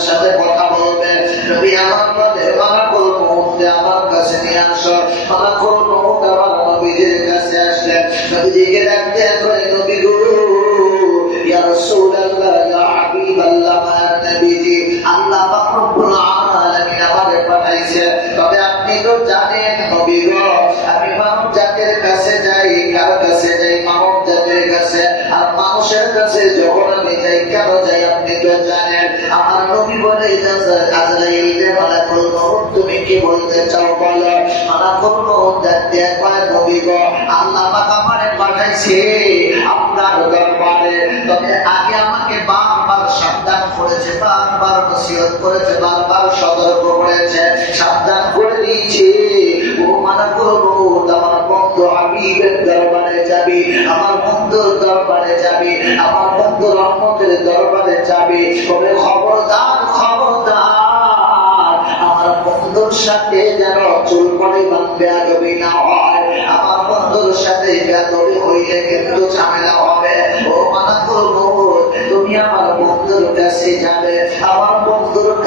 সাথে কথা বলবে। নবী আমার করেছে, বারবার সতর্ক করেছে, সাবধান করে দিয়েছে। ও মানা করব, আমার বন্ধু হাবিবের দরবারে যাবি, আমার বন্ধুর দরবারে যাবি, আমার বন্ধু রহমতের দরবারে যাবি। তবে খবরদার খবরদার, আমার বন্ধুর সাথে যেন চুল পরিমাণ বেয়াদবি না হয়। আমার বন্ধুর সাথে বেয়াদবি হইলে কিন্তু ঝামেলা হবে। ও মানা করব, তুমি আমার বন্ধুর কাছে যাবে। আমার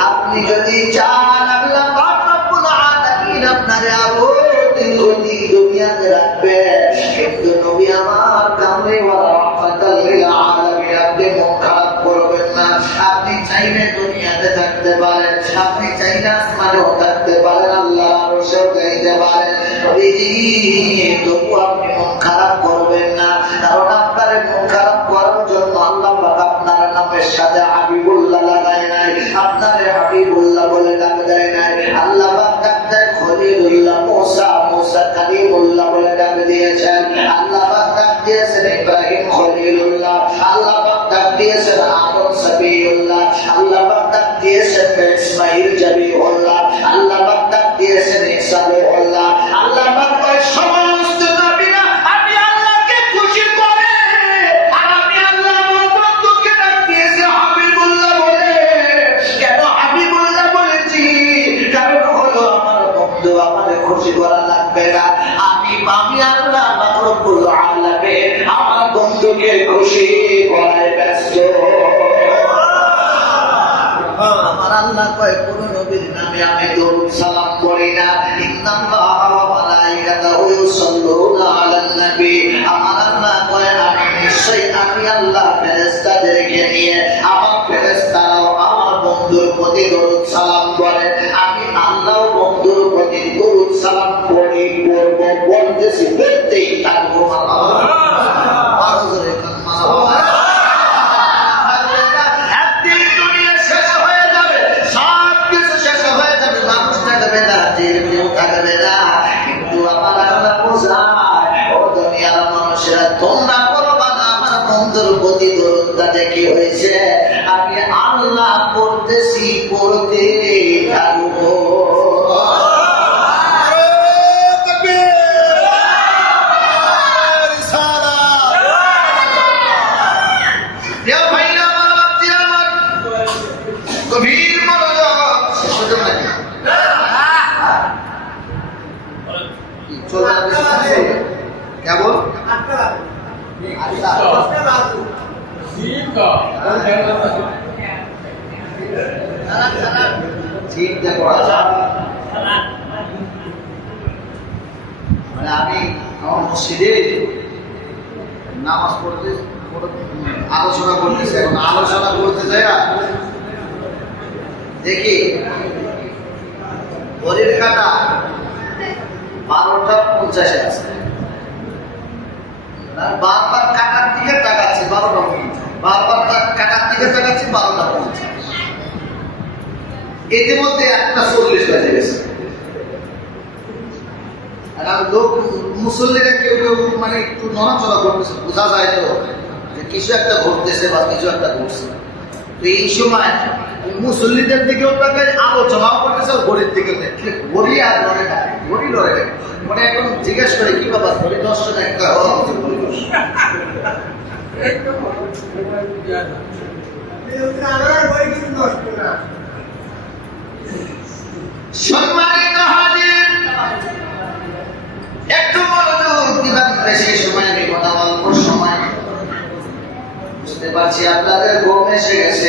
আপনি যদি চান আপনারে আরও দীর্ঘদিন দুনিয়াতে রাখবে। কিন্তু নবী আমার মন খারাপ করবেন না। থাকতে পারেন আল্লাহ আরশেও আপনি মন খারাপ করবেন না, কারণ আপনার মন খারাপ গভীর? কেমন? করা মানে আমি আমার মসজিদে নামাজ পড়তে আলোচনা করতেছে, এখন আলোচনা করতে চাই দেখি। ঘড়ির কাটা বারোটা পঞ্চাশে আছে। বারবার কাটার দিকে তাকাচ্ছি, বারোটা বারবার কাটার দিকে তাকাচ্ছি, বারোটা পঞ্চাশ। ইতিমধ্যে একটা চল্লিশ বাজে গেছে। আর লোক মুসল্লিরা কেউ কেউ মানে একটু নড়াচড়া করতেছে, বোঝা যায় তো যে কিছু একটা ঘটতেছে বা কিছু একটা ঘটছে। তো এই সময় মুসল্লিদের দিকেও তাকায় আলোচনাও করতেছে ঘড়ির দিকে ঘড়ি আর লড়ে না ঘড়ি লড়ে না। মানে এখন জিজ্ঞেস করে, কি বাবা ঘড়ি দর্শন একটা বেশি সময় অল্প সময় বুঝতে পারছি আপনাদের ঘুম এসে গেছে।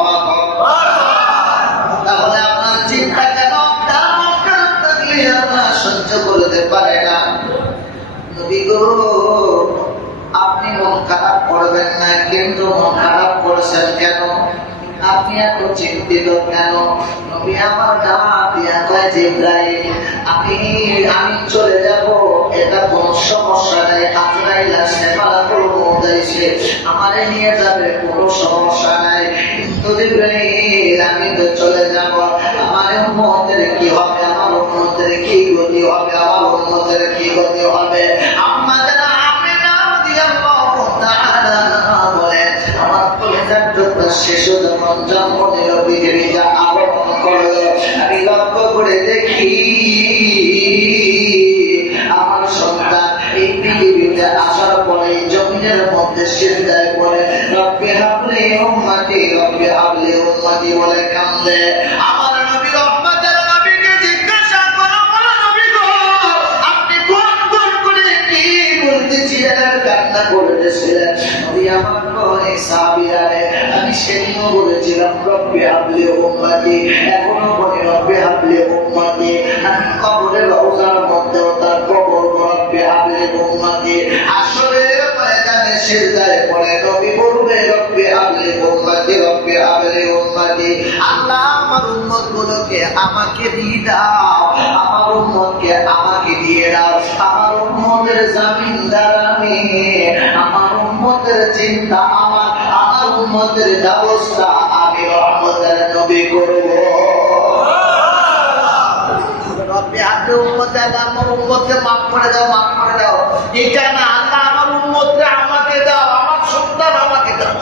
করেছেন কেন আপনি এত চিন্তিত কেন আমার আমি আমি চলে যাব এটা কোন সমস্যা নাই আপনার আসছে মারা নিয়ে যাবে কোনো সমস্যা নাই কিন্তু আমি তো চলে যাব আসার পরে, জমিনের মধ্যে সিজদায় পড়ে, রব্বি হাবলি উম্মতি, রব্বি হাবলি উম্মতি বলে কান্দে আমার নবী, রহমতের নবীকে জিজ্ঞাসা করো নবী গো, আপনি কোন কোন করে কি বলতেছিলেন কান্না করতেছিলেন? নবী আমার আমি সেদিনও বলেছিলাম, রব্বি হাবলি উম্মতি, এখনও বলি, রব্বি হাবলি উম্মতি, আমি কবরের রওজার হাবলি আল্লাহ আমার উম্মত গুলোকে আমাকে দিয়ে দাও। আমার উম্মতকে আমাকে দিয়ে দাও। আমার উম্মতের জামিনদার আমি আমার উম্মতের চিন্তা আমার। আমার উম্মতের ব্যবস্থা আমি রহমতের নবী করব। রব্বি আল্লাহ আমার উম্মতকে মাফ করে দাও, মাফ করে দাও। এটা না আল্লাহ আমার উম্মতকে আমাকে দাও আমার সন্তান আমাকে দাও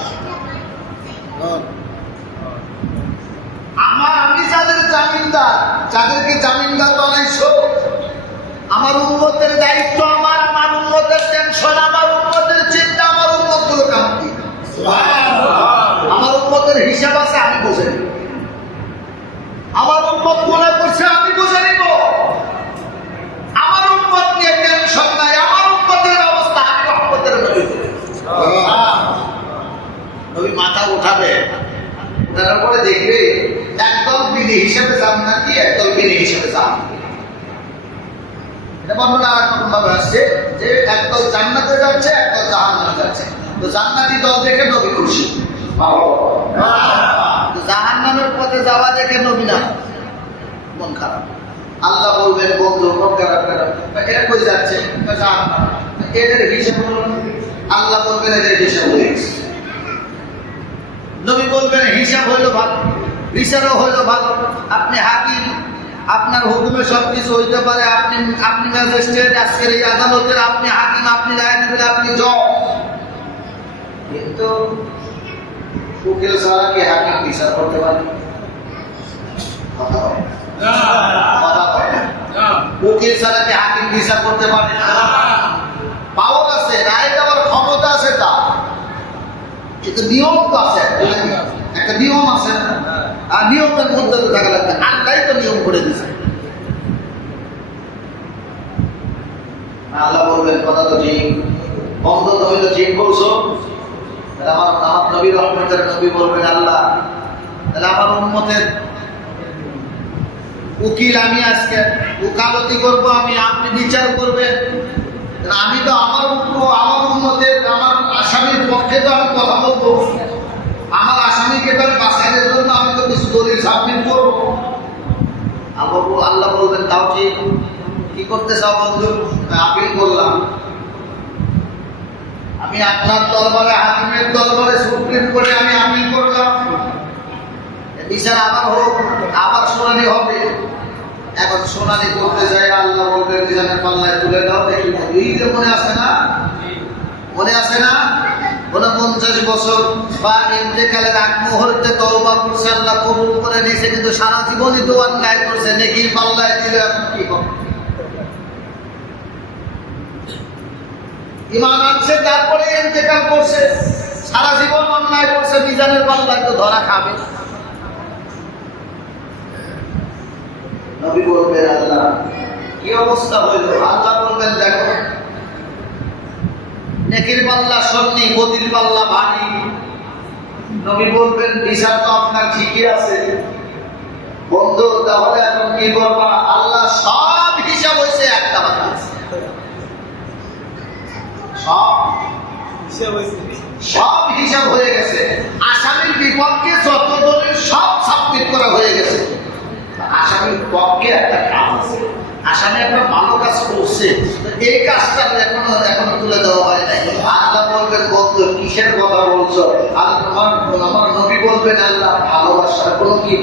আমার আমি যাদের যাদেরকে জামিনদার বানাইছো? আমার উন্মতের দায়িত্ব আমার আমার উন্মতের টেনশন আমার উন্মতের চিন্তা আমার উন্মতগুলো আমার উন্মতের হিসাব আছে আমি বুঝে নিব। আমার উন্মত মনে করছে আমি বুঝে নিব। আমার উন্মত নিয়ে টেনশন নাই আমার উন্মতের অবস্থা আমি রহমতের নবী মাথা উঠাবে। তারপরে দেখবে বিধি হিসেবে হিসেবে আসছে যে একদল জান্নাতি দল দেখে নবী খুশি। আল্লাহ হিসাব হিসাব হয়ে বলবেন, হিসাব হইল ভালো। বিচারও হইল ভালো। আপনি হাকিম আপনার হুকুমে সব কিছু হইতে পারে। আপনি আপনি ম্যাজিস্ট্রেট আজকের এই আদালতের আপনি হাকিম আপনি রায় দিবেন আপনি জজ। কিন্তু উকিল ছাড়া কি হাকিম বিচার করতে পারে? উকিল ছাড়া কি হাকিম বিচার করতে পারে? পাওয়ার আছে রায় দেওয়ার ক্ষমতা আছে তা কিন্তু নিয়ম তো আছে। একটা একটা নিয়ম আছে। না? আর নিয়মের মধ্যে তো থাকা লাগবে। আল্লাহ তো নিয়ম করে দিছে। আল্লাহ বলবেন, কথা তো ঠিক। ঠিক বলছো? আমার আমার নবী রহমতের নবী বলবেন, আল্লাহ, তাহলে আমার উন্মতের উকিল আমি আজকে। উকালতি করব আমি, আপনি বিচার করবেন তাহলে আমি তো আমার উপ- আমার উন্মতের আমার আসামির পক্ষে তো আমি কথা বলব আমার আসামিকে তো আমি বাঁচাইনের জন্য আমি তো কিছু দলিল সাবমিট করব আল্লাহ বলবেন কি করতে চাও বন্ধু? আপিল করলাম। আমি আপনার দরবারে, হাকিমের দরবারে সুপ্রিম কোর্টে আমি আপিল করলাম। বিচার আবার হোক, আবার শুনানি হবে। এখন শুনানি করতে যাই, আল্লাহ বলবেন বিচারের পাল্লায় তুলে দাও। দেখি এই যে মনে আছে না? মনে আছে না? উনপঞ্চাশ বছর বা ইন্তেকালের আগ মুহূর্তে তওবা করছে, আল্লাহ কবুল করে নিয়েছে, কিন্তু সারা জীবনই তো অন্যায় করছে নেকি পাল্লায় দিলে, এখন কি হবে ইমান আনছে, তারপরে ইন্তেকাল করছে, সারা জীবন অন্যায় করছে, মিজানের পাল্লায় তো ধরা খাবে। নবী বলবেন, আল্লাহ, কি অবস্থা হইল? আল্লাহ বলবেন, দেখো নেকির পাল্লা সন্নি গতির পাল্লা ভারী নবী বলবেন বিচার তো আপনার ঠিকই আছে। বন্ধু তাহলে এখন কি করবা? আল্লাহ সব হিসাব হয়েছে একটা কথা সব। সব হিসাব হয়ে গেছে। আসামির বিপক্ষে যত দলিল সব সাবমিট করা হয়ে গেছে। আসামির পক্ষে একটা কাজ আছে। আসামি একটা ভালো কাজ করছে। এই কাজটা এখনও এখনও তুলে দেওয়া হয় নাই। আল্লাহ বলবেন বন্ধু, কিসের কথা বলছো? আর তোমার আমার নবী বলবেন, আল্লাহ, ভালোবাসার কোনো কি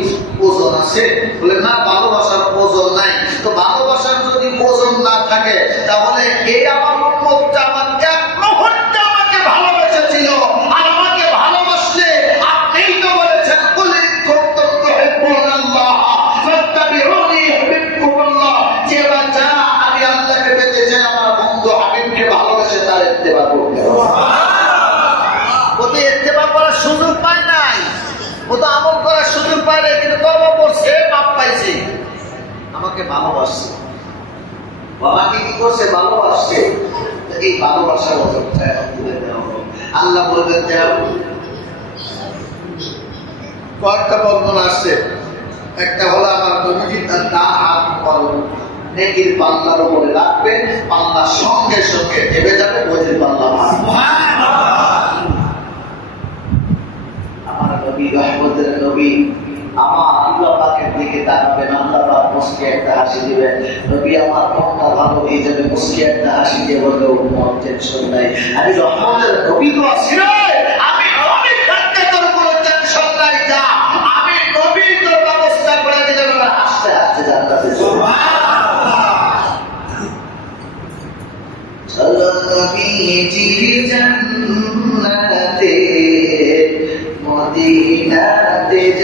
ওজন আছে? বলে, না, ভালোবাসার ওজন নাই। তো ভালোবাসার যদি ওজন না থাকে, তাহলে এই আমার উন্মতটা আমার এক মুহূর্তে আমাকে ভালোবেসেছিল আর আমাকে ভালোবাসলে আপনিই তো বলেছেন কুলি কুনতুম তুহিব্বুনাল্লাহ ফাত্তাবিউনি ইউহিব্বুকুমুল্লাহ যে বাচ্চা আমি আল্লাহকে পেতে চাই আমার বন্ধু হাবিবকে ভালোবেসে তার ইত্তেবা করতে হবে ও তো ইত্তেবা করার সুযোগ পায় নাই ও তো আমল করার সুযোগ পায় নাই কিন্তু তবা পড়ছে পাপ পাইছে। আমাকে ভালোবাসছে। বাবাকে কি করছে? ভালোবাসছে। এই ভালোবাসার হলো। আল্লাহ বলবেন কয়েকটা বর্ণনা আসছে। একটা হলো আমার নবীজি তার ডান হাত পর নেকির পাল্লার উপরে রাখবে পাল্লার সঙ্গে সঙ্গে ভেবে যাবে বজির পাল্লা মারবে। আমার নবী রহমতের নবী। আমার আল্লাহ পাকের দিকে তাকাবেন আল্লাহ পাক মুসকে একটা হাসি দিবেন নবী আমার মনটা ভালো হয়ে যাবে মুসকে একটা হাসি দিয়ে বলবে মন টেনশন নাই। আমি রহমতের নবী তো আছি আমি নবী থাকতে তোর কোনো টেনশন নাই যা। আমি নবী তোর ব্যবস্থা করে দিলে বলে হাসতে হাসতে জান্নাতে চলে চলো নবীজির জান্নাতে।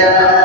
Yeah.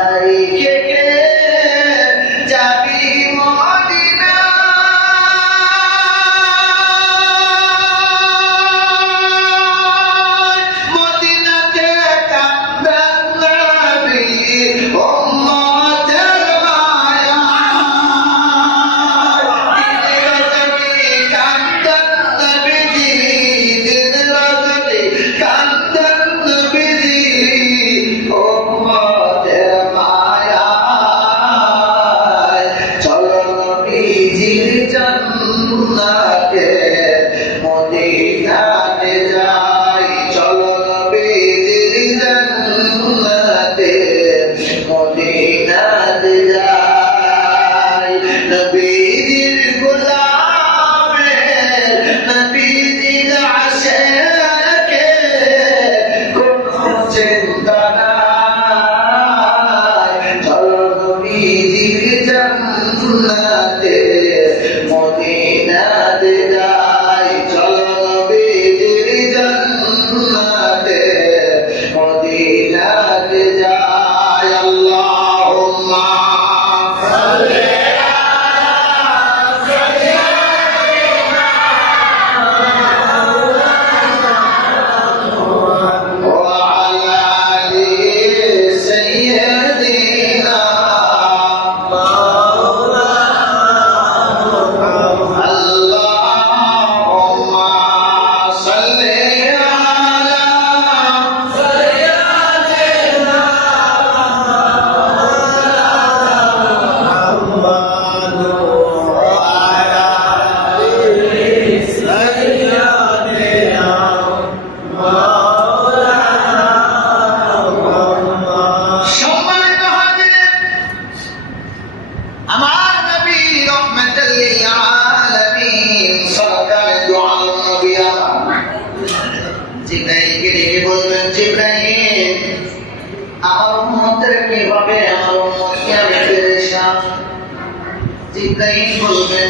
জিব্রাহিম বলবেন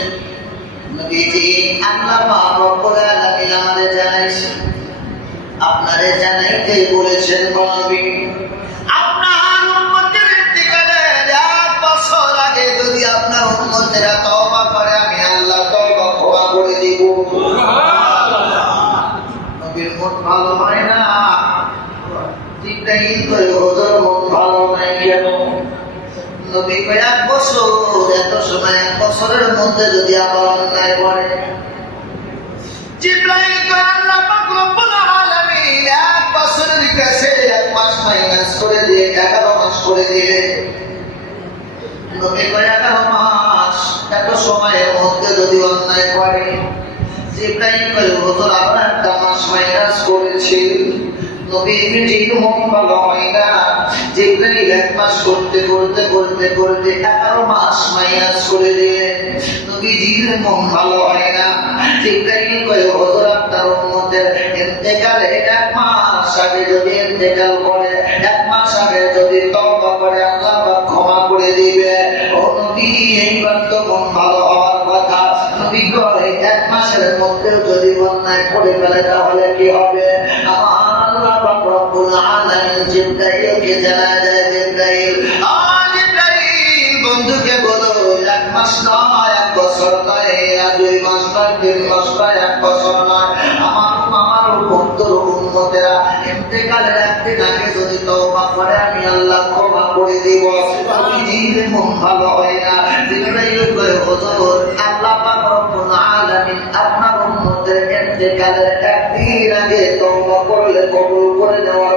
নবীজি আল্লাহ পাক রব্বুল আলামিন আমাদের জানাইছেন আপনারে জানাইতে বলেছেন নবী আপনার উম্মতের ইন্তিকালের এক বছর আগে যদি আপনার উম্মতেরা তওবা করে আমি আল্লাহ তওবা ক্ষমা করে দিব নবীর মন ভালো হয় না জিব্রাহিম কই হুজুর মন ভালো নাই কেন নবী কই এক বছর এত সময় বছরের মধ্যে যদি আবার অন্যায় করে। এক কাছে এক মাস দিয়ে মাস করে দিয়ে। মাস সময়ের মধ্যে যদি অন্যায় করে। আবার একটা মাস মাইনাস করেছি। নবী ঠিক ভালো না জিব্রাইল এক মাস করতে করতে করতে করতে এগারো মাস মাইনাস করে দিয়ে। নবীজির ভালো না। জিব্রাইল কই হুজুর আপনার উম্মতের ইন্তেকালে এক মাস আগে যদি ইন্তেকাল করে, এক মাস আগে যদি তওবা করে, আল্লাহ ক্ষমা করে দিবে। এক মাসের মধ্যে যদি অন্যায় করে ফেলে, তাহলে কি হবে? বন্ধুকে বলো, এক মাস এক বছর নয় দুই মাস নয়, তিন মাস নয়, এক বছর নয়। আমার আমার বন্ধুর উন্মতেরা ইন্তেকালের একদিন আগে যদি তওবা করে, আমি আল্লাহ ক্ষমা করে দিব। ভালো হয় না। আপনার উম্মতের ইন্তেকালের একদিন আগে করলে কবুল করে নেওয়ার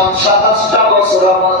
সাতাশটা বছর আমার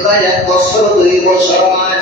এক বছর দুই বছর নয়।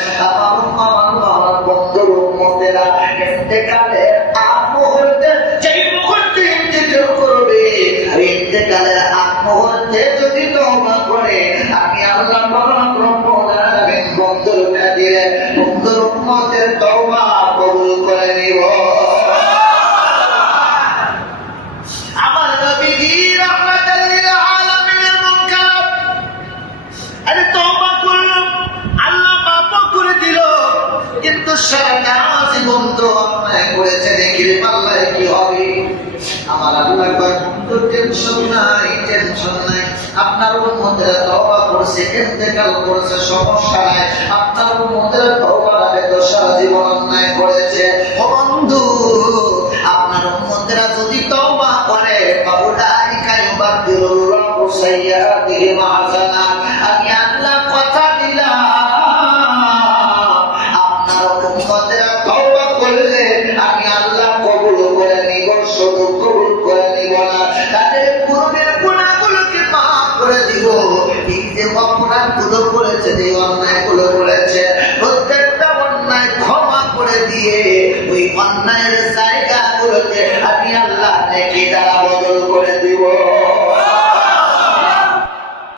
আপনার তওবা সমস্যা নাই আপনার উম্মতেরা তওবার আগে তো সারা জীবন অন্যায় করেছে। ও বন্ধু, আপনার যদি তওবা করে, ফাউলাইকা বাদ হাসানাত